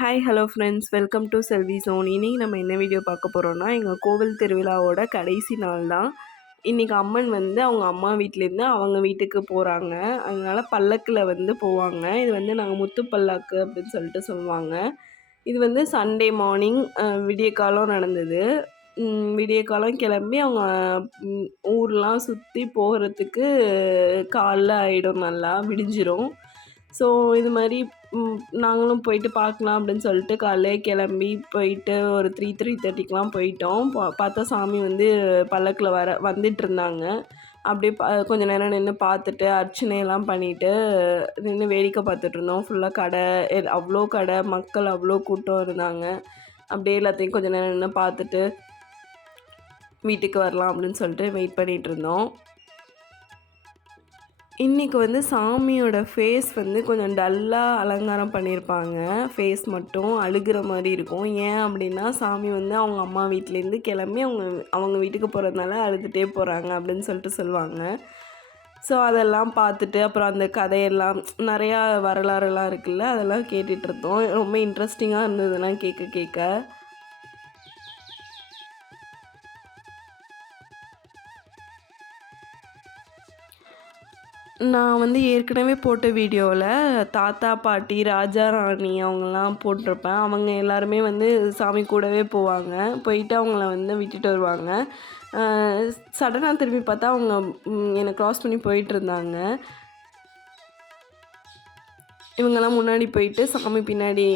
Hi hello friends welcome to Selvi zone இன்றைக்கி நம்ம என்ன வீடியோ பார்க்க போகிறோன்னா எங்கள் கோவில் திருவிழாவோட கடைசி நாள் தான். இன்றைக்கி அம்மன் வந்து அவங்க அம்மா வீட்டிலேருந்து அவங்க வீட்டுக்கு போகிறாங்க அதனால் பல்லக்கில் வந்து போவாங்க. இது வந்து நாங்கள் முத்து பல்லாக்கு அப்படின்னு சொல்லிட்டு சொல்லுவாங்க. இது வந்து சண்டே மார்னிங் விடிய காலம் நடந்தது. விடிய காலம் கிளம்பி அவங்க ஊர்லாம் சுற்றி போகிறதுக்கு காலைல ஆகிடும் நல்லா விடிஞ்சிரும். ஸோ இது மாதிரி நாங்களும் போயிட்டு பார்க்கலாம் அப்படின்னு சொல்லிட்டு காலையிலே கிளம்பி போயிட்டு ஒரு த்ரீ த்ரீ தேர்ட்டிக்கெலாம் போயிட்டோம். பார்த்தா சாமி வந்து பல்லக்கில் வர வந்துட்டு இருந்தாங்க அப்படியே பா கொஞ்ச நேரம் நின்று பார்த்துட்டு அர்ச்சனையெல்லாம் பண்ணிவிட்டு நின்று வேடிக்கை பார்த்துட்டு இருந்தோம் ஃபுல்லாக கடை அவ்வளோ கடை மக்கள் அவ்வளோ கூட்டம் இருந்தாங்க. அப்படியே எல்லாத்தையும் கொஞ்சம் நேரம் நின்று பார்த்துட்டு வீட்டுக்கு வரலாம் அப்படின்னு சொல்லிட்டு வெயிட் பண்ணிகிட்டு இருந்தோம் இன்றைக்கி வந்து சாமியோட ஃபேஸ் வந்து கொஞ்சம் டல்லாக அலங்காரம் பண்ணியிருப்பாங்க ஃபேஸ் மட்டும் அழுகிற மாதிரி இருக்கும். ஏன் அப்படின்னா சாமி வந்து அவங்க அம்மா வீட்டிலேருந்து கிளம்பி அவங்க அவங்க வீட்டுக்கு போகிறதுனால அழுதுகிட்டே போகிறாங்க அப்படின்னு சொல்லிட்டு சொல்லுவாங்க. ஸோ அதெல்லாம் பார்த்துட்டு அப்புறம் அந்த கதையெல்லாம் நிறையா வரலாறுலாம் இருக்குல்ல அதெல்லாம் கேட்டுட்ருந்தோம் ரொம்ப இன்ட்ரெஸ்டிங்காக இருந்ததுலாம் கேட்க கேட்க. நான் வந்து ஏற்கனவே போட்ட வீடியோவில் தாத்தா பாட்டி ராஜா ராணி அவங்கெல்லாம் போட்டிருப்பேன். அவங்க எல்லாருமே வந்து சாமி கூடவே போவாங்க. போயிட்டு அவங்கள வந்து விட்டுட்டு வருவாங்க. சடனாக திரும்பி பார்த்தா அவங்க என்னை க்ராஸ் பண்ணி போயிட்டுருந்தாங்க இவங்கெல்லாம் முன்னாடி போயிட்டு சாமி பின்னாடி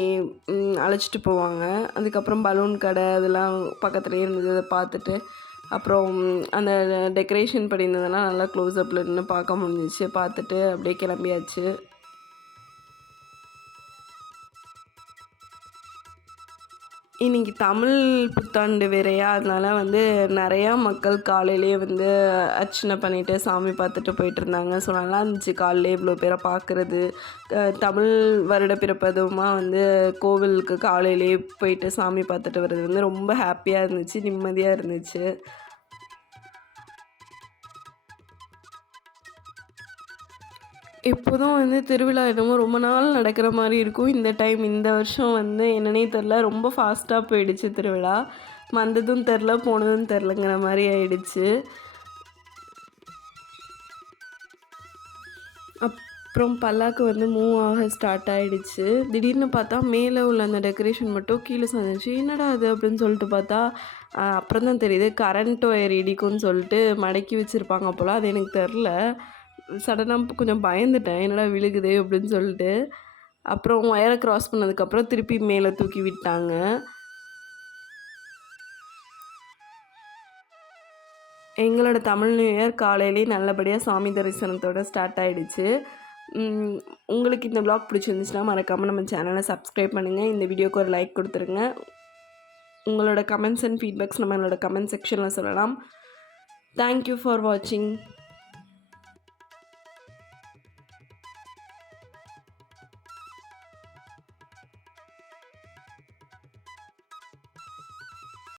அழைச்சிட்டு போவாங்க. அதுக்கப்புறம் பலூன் கடை அதெல்லாம் பக்கத்துலேயே இருந்தது அதை பார்த்துட்டு அப்புறம் அந்த டெக்கரேஷன் பண்ணியிருந்ததெல்லாம் நல்லா க்ளோஸ்அப்பில் நின்று பார்க்க முடிஞ்சிச்சு. பார்த்துட்டு அப்படியே கிளம்பியாச்சு. இன்றைக்கி தமிழ் புத்தாண்டு வேறையா? அதனால் வந்து நிறையா மக்கள் காலையிலே வந்து அர்ச்சனை பண்ணிவிட்டு சாமி பார்த்துட்டு போயிட்டு இருந்தாங்க. ஸோ நல்லா இருந்துச்சு காலையிலே இவ்வளோ பேரை பார்க்குறது. தமிழ் வருட பிறப்பதுமாக வந்து கோவிலுக்கு காலையிலே போயிட்டு சாமி பார்த்துட்டு வர்றது வந்து ரொம்ப ஹாப்பியாக இருந்துச்சு நிம்மதியாக இருந்துச்சு. எப்போதும் வந்து திருவிழா என்னமோ ரொம்ப நாள் நடக்கிற மாதிரி இருக்கும். இந்த டைம் இந்த வருஷம் வந்து என்னன்னே தெரில ரொம்ப ஃபாஸ்ட்டாக போயிடுச்சு திருவிழா. வந்ததும் தெரில போனதும் தெரிலங்கிற மாதிரி ஆயிடுச்சு. அப்புறம் பல்லாக்கு வந்து மூவ் ஆக ஸ்டார்ட் ஆகிடுச்சு திடீர்னு பார்த்தா மேலே உள்ள அந்த டெக்கரேஷன் மட்டும் கீழே சந்திச்சு என்னடா அது அப்படின்னு சொல்லிட்டு பார்த்தா அப்புறம் தான் தெரியுது. கரண்ட் ஒயர் இடிக்கும்னு சொல்லிட்டு மடக்கி வச்சுருப்பாங்க போல். அது எனக்கு தெரில சடனாக கொஞ்சம் பயந்துட்டேன். என்னடா விழுகுதே அப்படின்னு சொல்லிட்டு. அப்புறம் ஒயரை க்ராஸ் பண்ணதுக்கப்புறம் திருப்பி மேலே தூக்கி விட்டாங்க. எங்களோட தமிழ் நியூ இயர் காலையிலே நல்லபடியாக சாமி தரிசனத்தோடு ஸ்டார்ட் ஆகிடுச்சு உங்களுக்கு இந்த ப்ளாக் பிடிச்சிருந்துச்சுன்னா மறக்காமல் நம்ம சேனலை சப்ஸ்கிரைப் பண்ணுங்கள் இந்த வீடியோக்கு ஒரு லைக் கொடுத்துருங்க. உங்களோட கமெண்ட்ஸ் அண்ட் ஃபீட்பேக்ஸ் நம்மளோட கமெண்ட் செக்ஷனில் சொல்லலாம். தேங்க்யூ ஃபார் வாட்சிங்